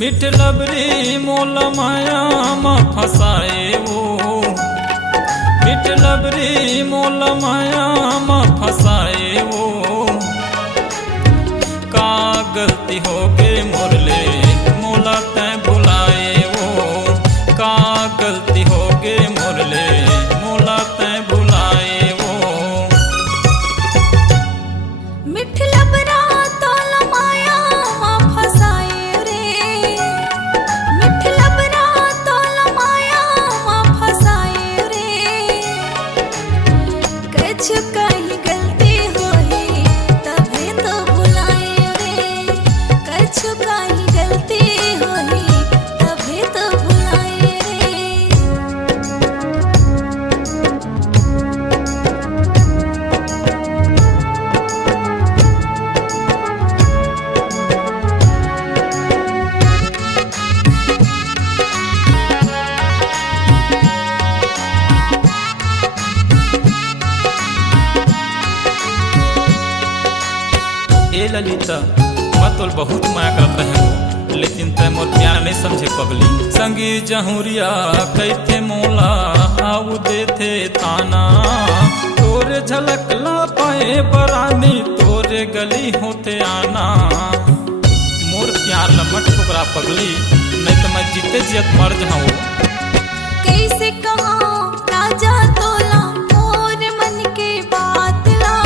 मिठ लबरी मोल माया मा फसाए वो, मिठ लबरी मोल माया मा फसाए वो। का गलती हो गे मोरले मोला तैं भुलाए वो, का गलती हो गे मोरले मोला तैं भुलाए वो। मिठ लबरा तोल माया मा फसाए रे, मिठ लबरा तोल माया मा फसाए रे। कछु कहीं गलती होई तभी तो भुलाए रे, कछु कहीं गलती होई तभी तो भुलाए रे। ए ललिता मैं तोल बहुत माया करत रहे हो, लेकिन तै मोर प्यार नहीं समझे पगली। संगी जहुरिया कैथे मोला आऊ देथे ताना, तोरे झलकला पाए बरानी तोरे गली होते आना। मोर प्यार लमट ठुकरा पगली, नहीं तो मैं जीते जियत मर जाऊँ। कैसे कहा राजा तोला मोर मन के बात ला,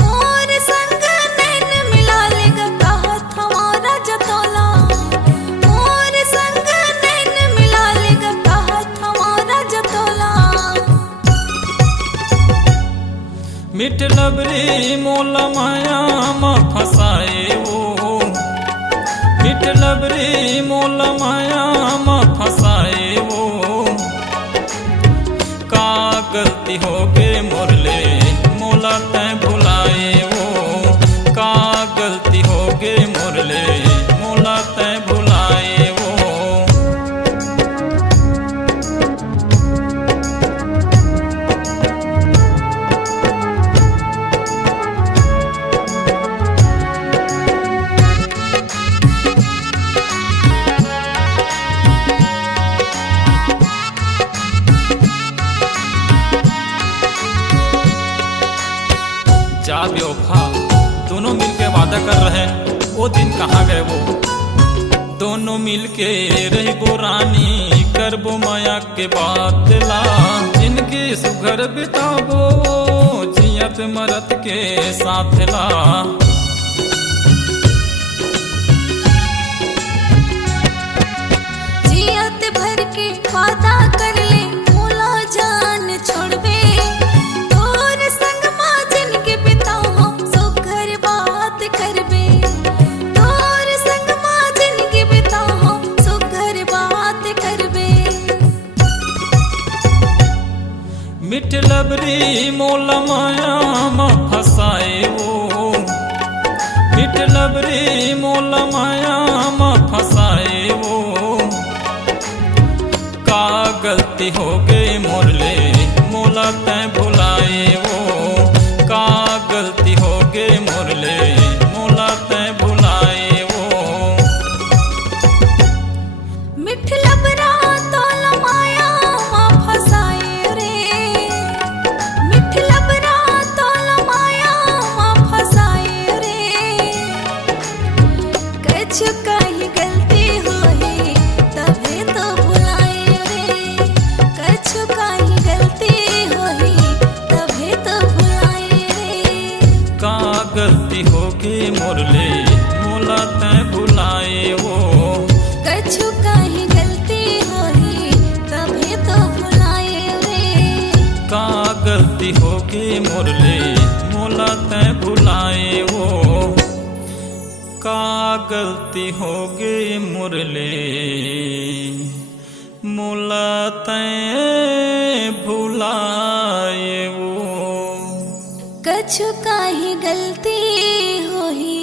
मोर संग नैन मिला लेगा कहत हमारा जतोला, मोर संग नैन मिला लेगा कहत हमारा जतोला। मिठ लबरी मोल माया मा फसाए वो, मिठ लबरी मोल माया मा फसाए वो। का गलती हो गे मोरले मोला तैं भुलाए वो, का गलती हो गे मोरले मोला तैं भुलाए वो। जा बेवफा दोनों मिलके वादा कर रहे हैं, वो दिन कहाँ गए वो। दोनों मिलके रहिबो रानी करबो माया के बात ला, जिनकी सुघर बिताबो जियत मरत के साथ ला। जियत भर के वादा कर ले मोला जान छोड़बे, तोर संग माँ जिनके बिताओ सुघर बात करबे, तोर संग माँ जिनके बिताओ सुघर बात करबे। मिठ लबरी मोल माया मा फसाए वो, मिठ लबरी मोल माया मा फसाए वो। का गलती हो गई मोरले मोला तैं भुलाए वो, का गलती हो गई मोरले मोला तैं भुलाए वो। मिठ लबरा तोल माया मा फसाए रे, मिठ लबरा तोल माया मा फसाए रे। कछु कहीं गलती होई तभी तो भुलाए रे, कछु कहीं गलती होई तभी तो भुलाए रे। का गलती हो गई मोरले मोला तैं भुलाए वो, कछु कहीं गलती होई तभी तो भुलाए रे। का गलती हो गई मोरले मोला तैं भुलाए वो, का गलती हो गई मुरले मोला तैं भुलाए वो। कछु काहे गलती होही